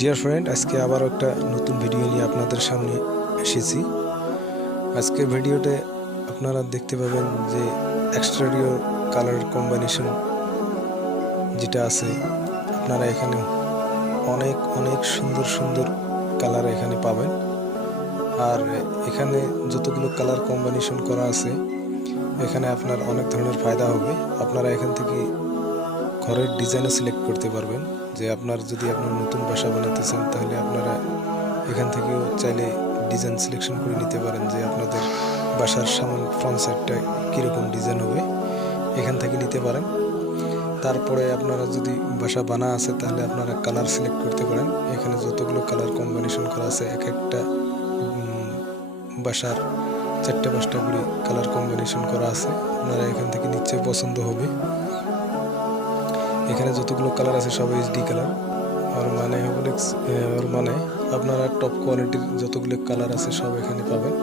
Dear friend, আজকে আবার একটা নতুন ভিডিও নিয়ে আপনাদের সামনে এসেছি। আজকের ভিডিওতে আপনারা দেখতে পাবেন যে এক্সটেরিয়র কালার কম্বিনেশন যেটা আছে, আপনারা এখানে অনেক অনেক সুন্দর সুন্দর কালার এখানে পাবেন। আর এখানে যতগুলো কালার কম্বিনেশন করা আছে, এখানে আপনার অনেক ধরনের ফায়দা হবে। আপনারা এখান থেকে ঘরের ডিজাইনও সিলেক্ট করতে পারবেন। যে আপনার যদি আপনার নতুন বাসা বানাতে চান, তাহলে আপনারা এখান থেকেও চাইলে ডিজাইন সিলেকশন করে নিতে পারেন যে আপনাদের বাসার সামনে ফ্রন্ট সাইডটা কীরকম ডিজাইন হবে, এখান থেকে নিতে পারেন। তারপরে আপনারা যদি বাসা বানা আছে, তাহলে আপনারা কালার সিলেক্ট করতে পারেন। এখানে যতগুলো কালার কম্বিনেশন করা আছে, এক একটা বাসার 4-5টা করে কালার কম্বিনেশন করা আছে। আপনারা এখান থেকে নিশ্চয়ই পছন্দ হবে। এখানে যতগুলো কালার আছে সব এইচডি কালার। আর মানে আপনারা টপ কোয়ালিটির যতগুলো কালার আছে সব এখানে পাবেন।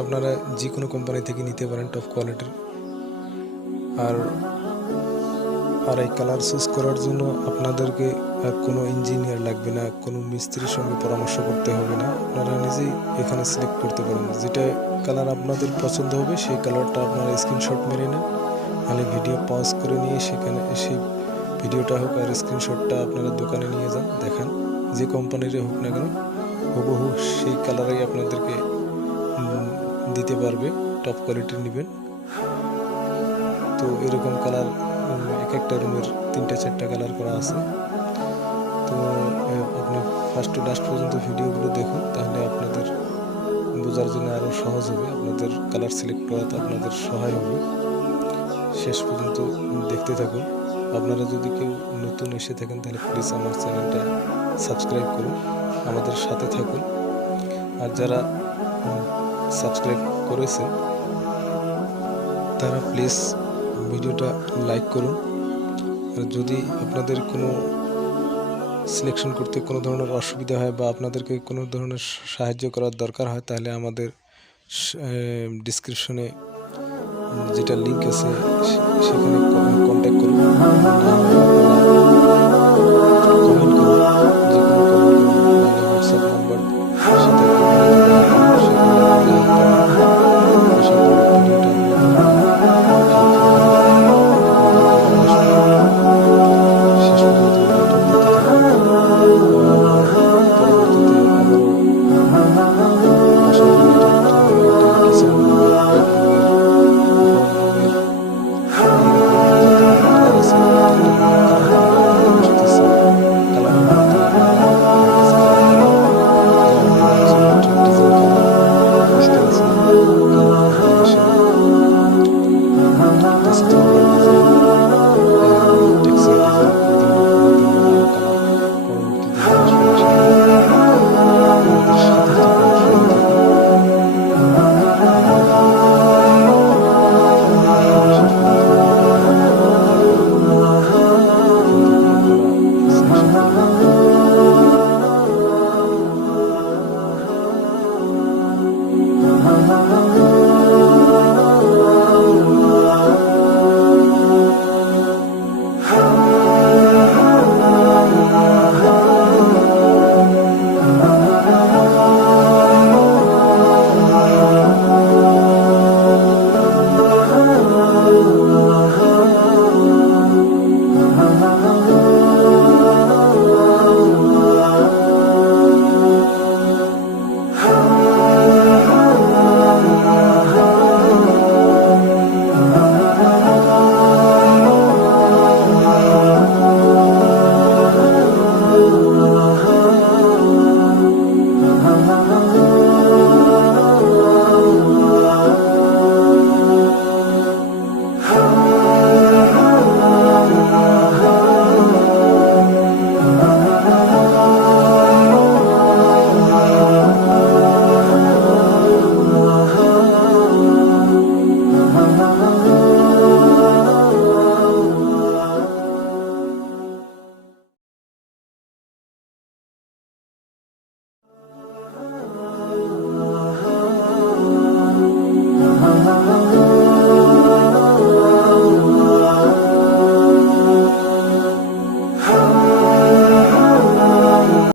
আপনারা যে কোনো কোম্পানি থেকে নিতে পারেন টপ কোয়ালিটির। আর এই কালার চুজ করার জন্য আপনাদেরকে কোনো ইঞ্জিনিয়ার লাগবে না, কোনো মিস্ত্রির সঙ্গে পরামর্শ করতে হবে না। আপনারা নিজেই এখানে সিলেক্ট করতে পারেন। যেটা কালার আপনাদের পছন্দ হবে সেই কালারটা আপনারা স্ক্রিনশট মেরে নেন। তাহলে ভিডিও পজ করে নিয়ে সেখানে সেই ভিডিওটা হোক আর স্ক্রিনশটটা আপনারা দোকানে নিয়ে যান, দেখান। যে কোম্পানির হোক না কেন, হুবহু সেই কালারেই আপনাদেরকে দিতে পারবে। টপ কোয়ালিটির নেবেন তো এরকম কালার এক একটা রুমের 3-4টা কালার করা আছে। তো আপনি ফার্স্ট টু লাস্ট পর্যন্ত ভিডিওগুলো দেখুন, তাহলে আপনাদের বোঝার জন্য আরও সহজ হবে। আপনাদের কালার সিলেক্ট করাতে আপনাদের সহায় হবে। শেষ পর্যন্ত দেখতে থাকুন। আপনারা যদি কেউ নতুন এসে থাকেন, তাহলে প্লিজ আমার চ্যানেলটা সাবস্ক্রাইব করুন, আমাদের সাথে থাকুন। আর যারা সাবস্ক্রাইব করেছেন, তারা প্লিজ ভিডিওটা লাইক করুন। আর যদি আপনাদের কোনো সিলেকশন করতে কোনো ধরনের অসুবিধা হয় বা আপনাদেরকে কোনো ধরনের সাহায্য করার দরকার হয়, তাহলে আমাদের ডিসক্রিপশনে যেটা লিঙ্ক আছে সেখানে কন্ট্যাক্ট করুন।